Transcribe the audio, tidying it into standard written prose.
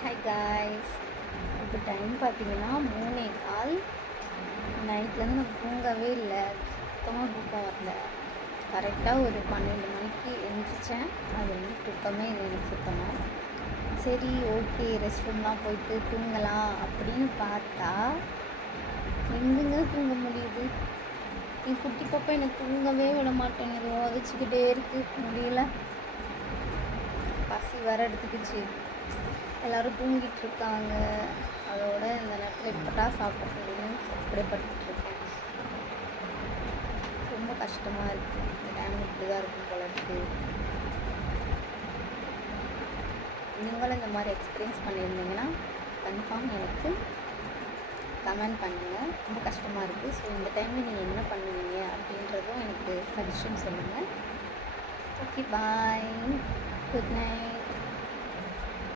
Hi guys, இப்போ time பார்த்தீங்கன்னா 3:15. நைட்லேருந்து நான் தூங்கவே இல்லை, சுத்தமாக தூக்கம் வரல. கரெக்டாக ஒரு 12 மணிக்கு எழுந்திரிச்சேன். அது வந்து தூக்கமே இல்லை எனக்கு சுத்தமாக. சரி ஓகே, ரெஸ்ட் ரூம்லாம் போயிட்டு தூங்கலாம் அப்படின்னு பார்த்தா எங்கெங்க தூங்க முடியுது? என் குட்டி பாப்பா எனக்கு தூங்கவே விட மாட்டேங்குது, உதச்சிக்கிட்டே இருக்கு, முடியல. பசி வர எடுத்துக்கிச்சு, எல்லோரும் தூங்கிட்டு இருக்காங்க. அதோட இந்த நேரத்தில் இப்போட்டா சாப்பிட முடியும்னு அப்படியே பட்டுருக்கேன். ரொம்ப கஷ்டமாக இருக்குது. இந்த டைம் இப்படி தான் இருக்கும் போல இருக்குது. நீங்களும் இந்த மாதிரி எக்ஸ்பீரியன்ஸ் பண்ணியிருந்தீங்கன்னா கன்ஃபார்ம் எனக்கு கமெண்ட் பண்ணுங்கள். ரொம்ப கஷ்டமாக இருக்குது. ஸோ இந்த டைமில் நீங்கள் என்ன பண்ணுவீங்க அப்படின்றதும் எனக்கு சஜஷன் சொல்லுங்கள். ஓகே, பாய், குட் நைட்.